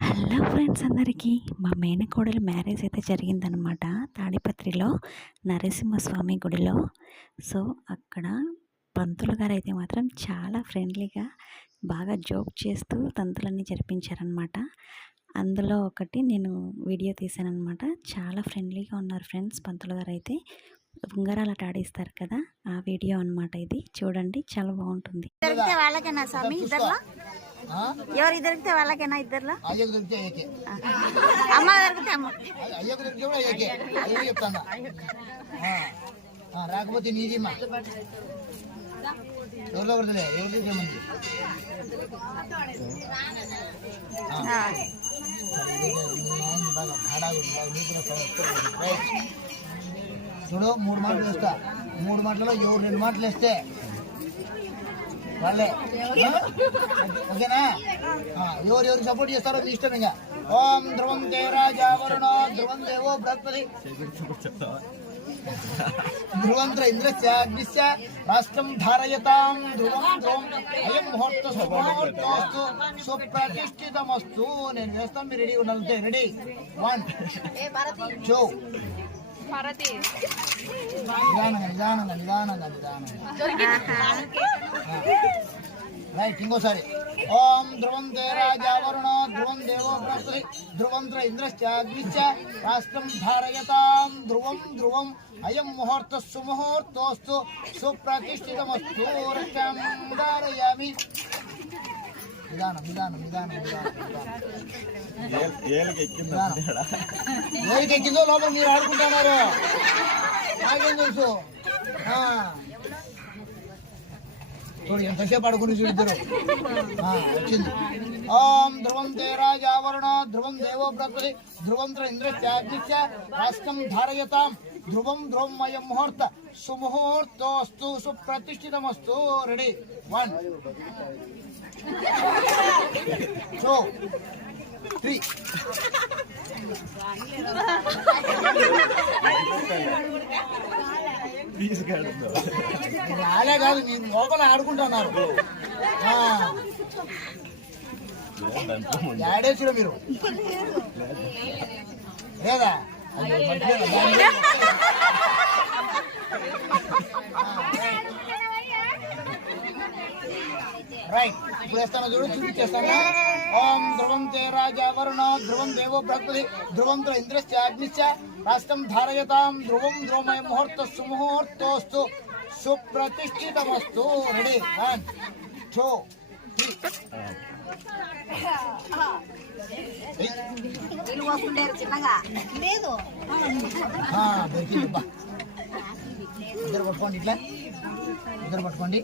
Hello friends అందరికీ మా మేనకోడలు మ్యారేజ్ అయితే జరిగిందనమాట తాడిపత్రిలో నరసింహస్వామి గుడిలో. సో అక్కడ పంతులు గారు అయితే మాత్రం చాలా ఫ్రెండ్లీగా బాగా జోక్ చేస్తూ తంతులన్నీ జరిపించారనమాట. అందులో ఒకటి నేను వీడియో తీశానమాట. చాలా ఫ్రెండ్లీగా ఉన్నారు ఫ్రెండ్స్. పంతులు గారు అయితే ఉంగరాలు అట ఆడిస్తారు కదా, ఆ వీడియో అనమాట ఇది. చూడండి, చాలా బాగుంటుంది. వాళ్ళకేనా స్వామి ఇద్దరులో? ఎవరు దొరికితే వాళ్ళకేనా ఇద్దరులో? అమ్మ దొరికితే అమ్మ రాకపోతే నీదిమ్మా ఎవరిలో కొడతలే ఎవరి చూడు, 3 మాటలు వేస్తా. 3 మాటలలో ఎవరు 2 మాటలు వేస్తే వాళ్ళే, ఓకేనా? ఎవరికి సపోర్ట్ చేస్తారో మీ ఇష్టం. ఇంకా ఓం ధ్రువం తే రాజా వరుణో ధ్రువం దేవో బృహస్పతి ధ్రువంత్ర ఇంద్రస్య అగ్నిశ్చ రాష్ట్రం ధారయతాం ధ్రువం ధ్రువం అయం ముహూర్త సుముహూర్తోస్తు సుప్రతిష్ఠితమస్తు. నేను వేస్తాను, మీరు రెడీ ఉండాలంటే. రెడీ 1 2 నిదానంగా రైట్. ఇంకోసారి ఓం ధ్రువం తే రాజా వరుణో ధ్రువం దేవో బృహస్పతి ధ్రువంత్ర ఇంద్రశ్చ అగ్నిశ్చ రాష్ట్రం ధారయతాం ధ్రువం ధ్రువం అయం ముహూర్త సుముహూర్తోస్తు సుప్రతిష్ఠితమస్తు. రక్షాం ధారయామి. నిదానం ఎక్కిందో లోపల మీరు ఆడుకుంటున్నారు, నాకేం తెలుసు. చూడు ఎంతసేపు ఆడుకుని చూద్దరు. వచ్చింది. ఓం ధ్రువం తే రాజా వరుణ ధ్రువం దేవో బృహస్పతి ధ్రువంత్ర ఇంద్రశ్చ అగ్నిశ్చ రాష్ట్రం ధారయతాం ధ్రువం ధ్రువం అయం ముహూర్త సుముహూర్తోస్తు సుప్రతిష్ఠితమస్తు. రెడీ 1 2 3 రాలే కాదు, మీరు లోపల ఆడుకుంటున్నారు. యాడేసిరా మీరు లేదా? రైట్. ఇప్పుడు వేస్తాను చూడు, చూపించేస్తాను. ఓం ధ్రువం తే రాజా వరుణ ధ్రువం దేవో బృహస్పతి ధ్రువంత్ర ఇంద్రశ్చ అగ్నిశ్చ రాష్ట్రం ధారయతాం ధ్రువం ధ్రువమయ ముహూర్త సుముహూర్తోస్తు సుప్రతిష్ఠితమస్తు. రెడీ 1 2 3 ఇద్దరు పట్టుకోండి, ఇట్లా ఇద్దరు పట్టుకోండి.